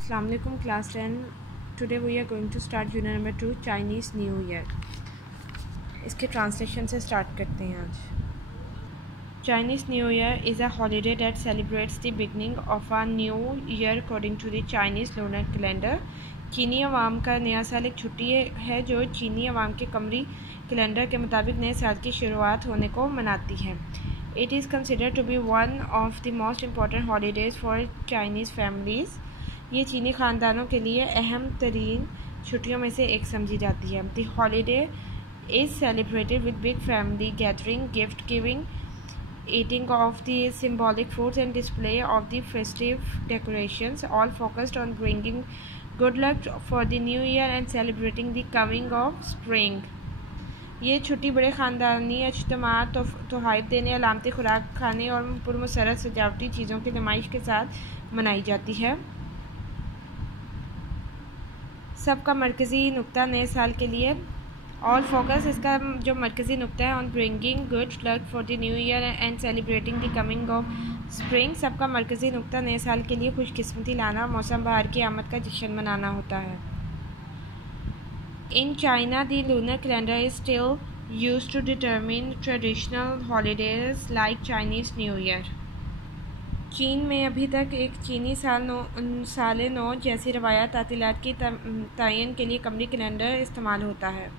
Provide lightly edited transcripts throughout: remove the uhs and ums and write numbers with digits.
Assalamu alaikum class 10. Today we are going to start unit number 2 Chinese New Year. इसके translation से start करते हैं आज. Chinese New Year is a holiday that celebrates the beginning of a new year according to the Chinese lunar calendar. चीनी अवाम का नया साल एक छुट्टी है जो चीनी अवाम के कमरी कैलेंडर के मुताबिक नए साल की शुरुआत होने को मनाती है. It is considered to be one of the most important holidays for Chinese families. ये चीनी ख़ानदानों के लिए अहम तरीन छुट्टियों में से एक समझी जाती है. The holiday is celebrated with big family gathering, gift giving, eating of the symbolic foods and display of the festive decorations, all focused on bringing good luck for the new year and celebrating the coming of spring. ये छुट्टी बड़े ख़ानदानी इज्तिमात, तोहफ़े देने, अलामती खुराक खाने और पुरमसरत सजावटी चीज़ों की नुमाइश के साथ मनाई जाती है. सबका मरकज़ी नुक्ता नए साल के लिए ऑल फोकस, इसका जो मरकज़ी नुक्ता है, on bringing good luck for the new year and celebrating the coming of spring. सबका मरकज़ी नुक्ता नए साल के लिए खुशकिस्मती लाना और मौसम बहार की आमद का जश्न मनाना होता है. In China the lunar calendar is still used to determine traditional holidays like Chinese new year. चीन में अभी तक एक चीनी साल नौ जैसी रवायात तातीलात की तयन के लिए कमरी कैलेंडर इस्तेमाल होता है.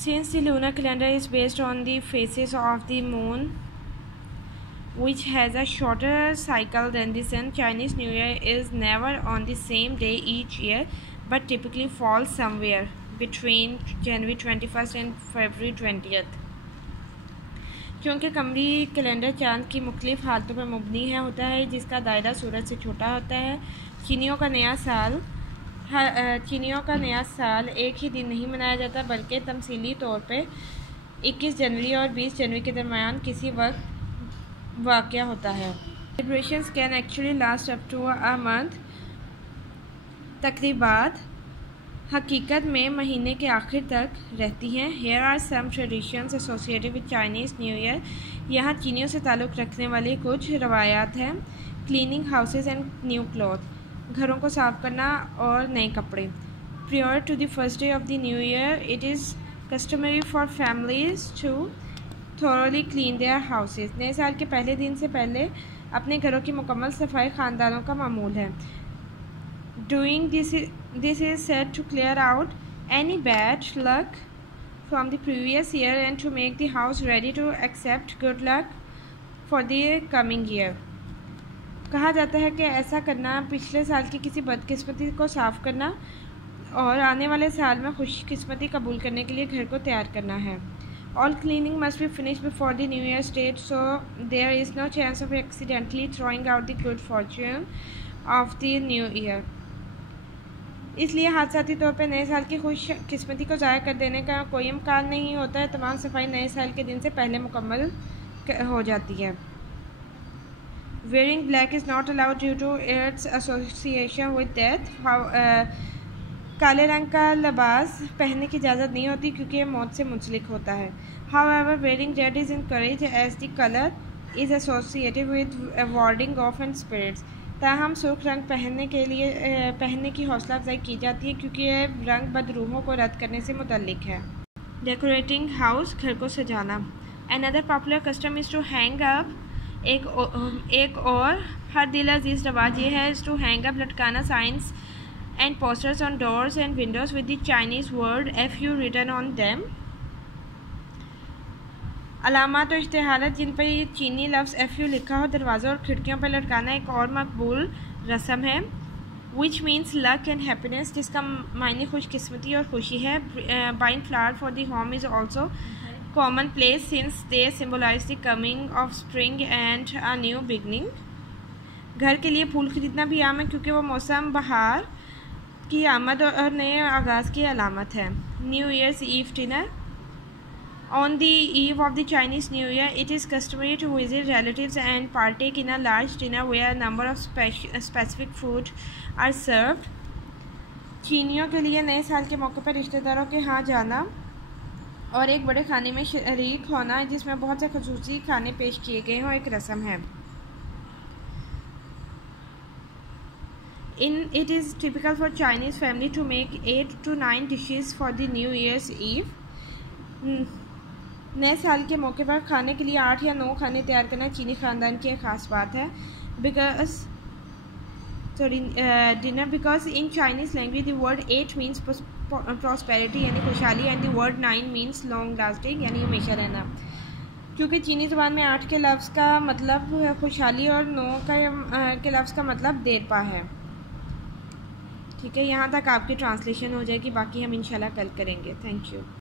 Since the lunar calendar is based on the phases of the moon, which has a shorter cycle than the sun, Chinese New Year is never on the same day each year, but typically falls somewhere between January 21st and February 20th. क्योंकि कमरी calendar चाँद की मुख्तलिफ हालतों पर मुबनी होता है, जिसका दायरा सूरज से छोटा होता है. चीनियों का नया साल एक ही दिन नहीं मनाया जाता, बल्कि तमसीली तौर पे 21 जनवरी और 20 जनवरी के दरमियान किसी वक्त वाक़या होता है. Celebrations can actually last up to a month. तकरीबात हकीकत में महीने के आखिर तक रहती हैं. Here are some traditions associated with Chinese new year. यहाँ चीनियों से ताल्लुक़ रखने वाली कुछ रवायात हैं. Cleaning houses and new cloth, घरों को साफ करना और नए कपड़े. Prior to the first day of the new year it is customary for families to thoroughly clean their houses. नए साल के पहले दिन से पहले अपने घरों की मुकम्मल सफाई ख़ानदानों का मामूल है. Doing this is said to clear out any bad luck from the previous year and to make the house ready to accept good luck for the coming year. कहा जाता है कि ऐसा करना पिछले साल की किसी बदकिस्मती को साफ़ करना और आने वाले साल में खुशकिस्मती कबूल करने के लिए घर को तैयार करना है. All cleaning must be finished before the New Year's date, so there is no chance of accidentally throwing out the good fortune of the New Year. इसलिए हादसाती तौर पर नए साल की खुशकिस्मती को ज़ाया कर देने का कोई इम्कान नहीं होता है. तमाम सफाई नए साल के दिन से पहले मुकम्मल हो जाती है. Wearing black is not allowed due to its association with death. काले रंग का लिबास पहनने की इजाज़त नहीं होती क्योंकि ये मौत से मुंसलिक होता है. However, wearing red is encouraged as the color is associated with warding off and spirits. ताहम सुर्ख रंग पहनने की हौसला अफजाई की जाती है क्योंकि यह रंग बदरूहों को रद्द करने से मुतल्लिक है. डेकोरेटिंग हाउस, घर को सजाना. Another popular custom is to hang up. एक और हर दिल अजीज़ रवाज ये है टू हैंग अप, लटकाना signs and posters on doors and windows with the Chinese word FU written on them. अलामात और इश्तिहारात जिन पर ये चीनी लफ्ज़ FU लिखा हो दरवाज़ों और खिड़कियों पर लटकाना एक और मकबूल रस्म है. Which means luck and happiness, जिसका मायने खुशकिस्मती और खुशी है. Buying flower for the home is also common place since they symbolize the coming of spring and a new beginning. घर के लिए फूल खरीदना भी आम है क्योंकि वो मौसम बहार की आमद और नए आगाज़ की अलामत है. New year's eve dinner. On the eve of the Chinese New Year, it is customary to visit relatives and partake in a large dinner where a number of specific food are served. चीनियों के लिए नए साल के मौके पर रिश्तेदारों के यहाँ जाना और एक बड़े खाने में शरीक होना जिसमें बहुत से खसूसी खाने पेश किए गए हों एक रस्म है. It is typical for Chinese family to make 8 to 9 dishes for the New Year's Eve. नए साल के मौके पर खाने के लिए 8 या 9 खाने तैयार करना चीनी ख़ानदान की एक ख़ास बात है. Dinner because in Chinese language the word 8 means prosperity यानी खुशहाली, and the word 9 means long lasting यानी हमेशा रहना. क्योंकि चीनी ज़बान में 8 के लफ्ज़ का मतलब खुशहाली और 9 के लफ्ज़ का मतलब देरपा है. ठीक है, यहाँ तक आपकी ट्रांसलेशन हो जाएगी, बाकी हम इंशाल्लाह कल करेंगे. Thank you.